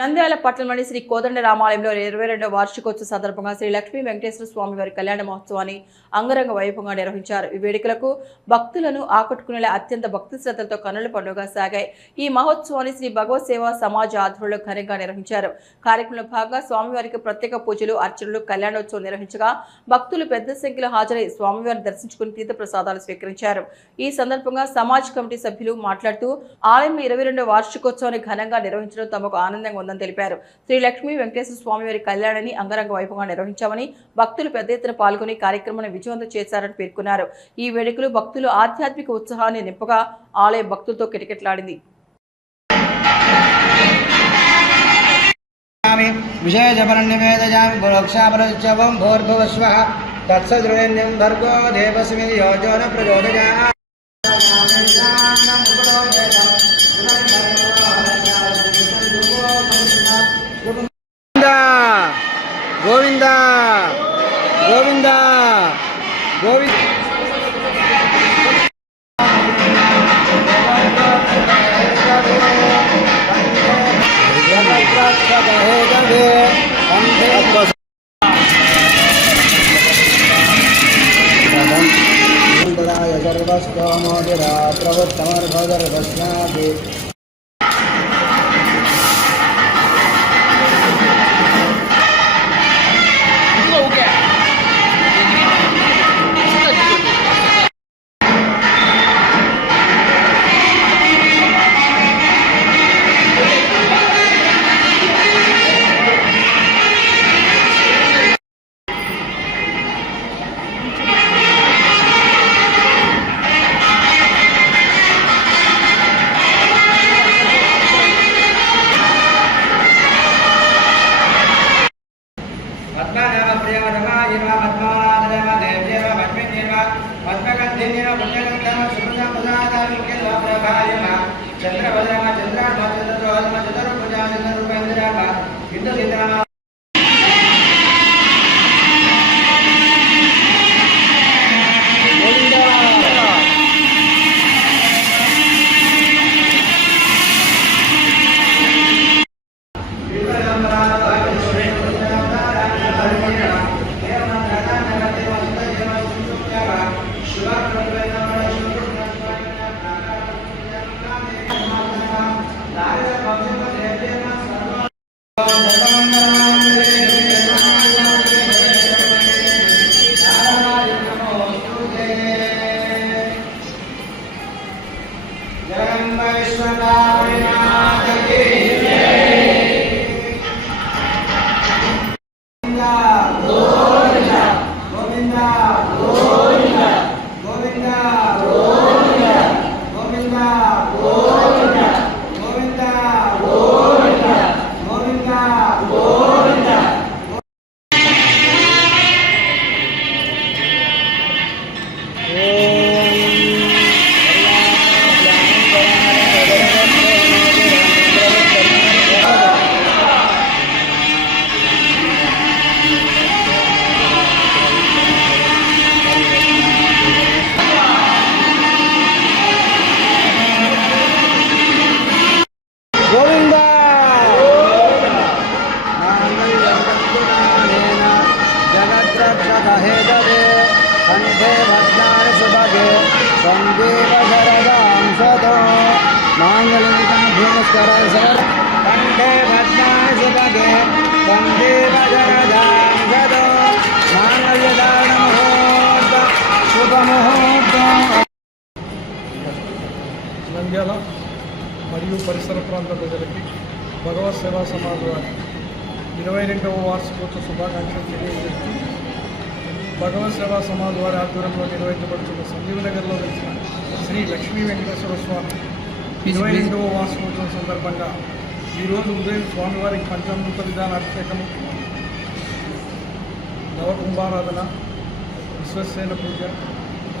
నంద్యాల పట్టణంలోని శ్రీ కోదండ రామాలయంలో 22వ వార్షికోత్సవ సందర్భంగా శ్రీ లక్ష్మీ వెంకటేశ్వర స్వామి వారి కళ్యాణ మహోత్సవాన్ని అంగరంగ వైభవంగా నిర్వహించారు. ఈ వేడుకలకు భక్తులను ఆకట్టుకునేలా అత్యంత భక్తి శ్రద్ధలతో కన్నుల పండుగ సాగాయి. ఈ మహోత్సవాన్ని శ్రీ భగవత్ సేవా సమాజ ఆధ్వర్యంలో ఘనంగా నిర్వహించారు. కార్యక్రమంలో భాగంగా స్వామివారికి ప్రత్యేక పూజలు, అర్చనలు, కళ్యాణోత్సవం నిర్వహించగా భక్తులు పెద్ద సంఖ్యలో హాజరై స్వామివారిని దర్శించుకుని తీర్థ ప్రసాదాలు స్వీకరించారు. ఈ సందర్భంగా సమాజ్ కమిటీ సభ్యులు మాట్లాడుతూ ఆలయంలో 22వ వార్షికోత్సవాన్ని ఘనంగా నిర్వహించడం తమకు ఆనందంగా ఉందని తెలిపారు. శ్రీ లక్ష్మీ వెంకటేశ్వర స్వామి వారి కళ్యాణాన్ని అంగరంగ వైభవంగా నిర్వహించామని, భక్తులు పెద్ద ఎత్తున పాల్గొని కార్యక్రమాన్ని విజయవంతం చేశారని పేర్కొన్నారు. ఈ వేడుకలు భక్తులు ఆధ్యాత్మిక ఉత్సాహాన్ని నింపగా ఆలయ భక్తులతో కిటకిటలాడింది. గోవింద గోవింద గోవింద సర్వస్తోమోదిరా ప్రవృత్తమర్భదర్భస్నాది నంద్యాల మరియు పరిసర ప్రాంత ప్రజలకి భగవత్ సేవా సమాజ్ వారి 22వ వార్షికోత్సవ శుభాకాంక్షలు తెలియజేస్తూ భగవత్ సేవా సమాజ్ వారి ఆధ్వర్యంలో నిర్వహించబడుతున్న సంజీవనగర్లో వెలిసిన శ్రీ లక్ష్మీ వెంకటేశ్వర స్వామి 22వ వార్షికోత్సవం సందర్భంగా ఈరోజు ఉదయం స్వామివారికి పంచామృత విధాన అభిషేకము, నవకుంభారాధన, విశ్వసేన పూజ,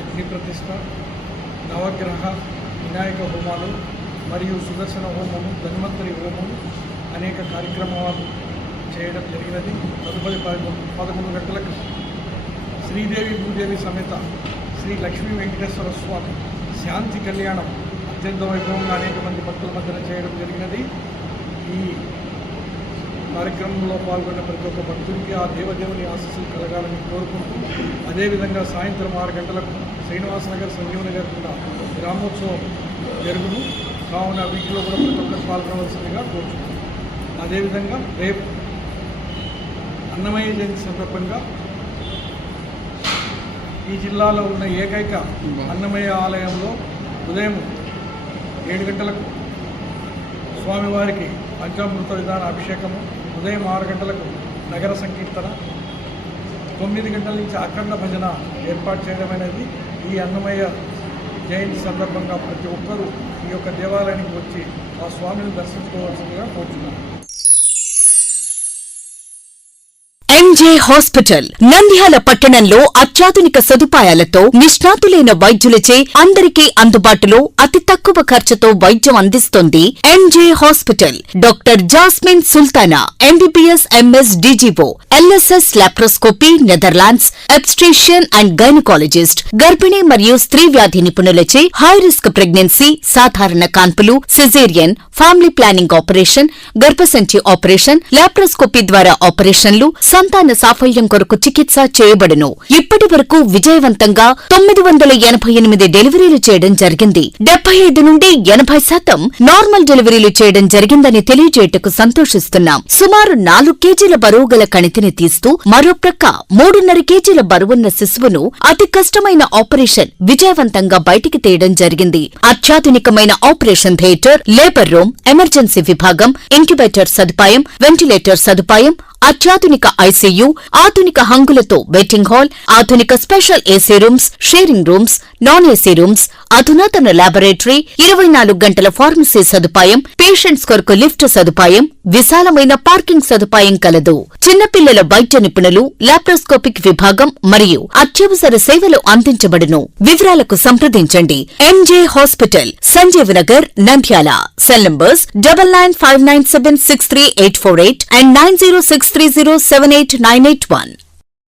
అగ్ని ప్రతిష్ఠ, నవగ్రహ వినాయక హోమాలు మరియు సుదర్శన హోమము, ధన్వంతరి హోమము అనేక కార్యక్రమాలు చేయడం జరిగినది. తదుపరి 11 గంటలకు శ్రీదేవి భూదేవి సమేత శ్రీ లక్ష్మీ వెంకటేశ్వర స్వామి శాంతి కళ్యాణం అత్యంత వైభవంగా అనేక మంది భక్తుల మధ్యన చేయడం జరిగినది. ఈ కార్యక్రమంలో పాల్గొన్న ప్రతి ఒక్క భక్తుడికి ఆ దేవదేవుని ఆశీస్సులు కలగాలని కోరుకుంటూ అదేవిధంగా సాయంత్రం 6 గంటలకు శ్రీనివాసనగర్ సంజీవనగర్ కూడా గ్రామోత్సవం జరుగును. కావున వీటిలో కూడా ప్రతి ఒక్కరు పాల్గొనవలసిందిగా కోరుచున్నాను. అదేవిధంగా రేపు అన్నమయ్య జయంతి సందర్భంగా ఈ జిల్లాలో ఉన్న ఏకైక అన్నమయ్య ఆలయంలో ఉదయం 7 గంటలకు స్వామివారికి పంచామృత విధాన అభిషేకము, ఉదయం 6 గంటలకు నగర సంకీర్తన, 9 గంటల నుంచి అఖండ భజన ఏర్పాటు చేయడం అనేది ఈ అన్నమయ్య జయంతి సందర్భంగా ప్రతి ఒక్కరూ ఈ యొక్క దేవాలయానికి వచ్చి ఆ స్వామిని దర్శించుకోవాల్సిందిగా కోరుతున్నాను. ఎంజే హాస్పిటల్ నంద్యాల పట్టణంలో అత్యాధునిక సదుపాయాలతో నిష్ణాతులైన వైద్యులచే అందరికీ అందుబాటులో అతి తక్కువ ఖర్చుతో వైద్యం అందిస్తోంది MJ hospital. Doctor Jasmine Sultana MBBS MS DGO, LSS laparoscopy, Netherlands, obstetrician and gynaecologist, గర్భిణీ మరియు స్త్రీ వ్యాధి నిపుణులచే హై రిస్క్ ప్రెగ్నెన్సీ, సాధారణ కాన్పులు, సిజేరియన్, ఫ్యామిలీ ప్లానింగ్ ఆపరేషన్, గర్భసంచి ఆపరేషన్, లాప్రోస్కోపీ ద్వారా ఆపరేషన్లు, సంతాన సాఫల్యం కొరకు చికిత్స చేయబడును. ఇప్పటి వరకు విజయవంతంగా 988 డెలివరీలు చేయడం జరిగింది. 75 నుండి 80% నార్మల్ డెలివరీలు చేయడం జరిగిందని తెలియజేయటకు సంతోషిస్తున్నాం. సుమారు 4 కేజీల బరువు గల కణితిని తీస్తూ మరో ప్రక్క 3.5 కేజీల బరువున్న శిశువును అతి కష్టమైన ఆపరేషన్ విజయవంతంగా బయటికి తీయడం జరిగింది. అత్యాధునికమైన operation theatre, labour room, emergency విభాగం, ఇంక్యుబేటర్ సదుపాయం, వెంటిలేటర్ సదుపాయం, అత్యాధునిక ఐసీయూ, ఆధునిక హంగులతో వెయిటింగ్ హాల్, ఆధునిక special AC rooms, sharing rooms, non AC rooms, అధునాతన లాబొరేటరీ, 24 గంటల ఫార్మసీ సదుపాయం, పేషెంట్స్ కొరకు లిఫ్ట్ సదుపాయం, విశాలమైన పార్కింగ్ సదుపాయం కలదు. చిన్నపిల్లల వైద్య నిపుణులు, లాప్రోస్కోపిక్ విభాగం మరియు అత్యవసర సేవలు అందించబడును. వివరాలకు సంప్రదించండి. MJ hospital, Sanjeev Nagar, Nandyal. Cell numbers 9959763848 and 9063078981.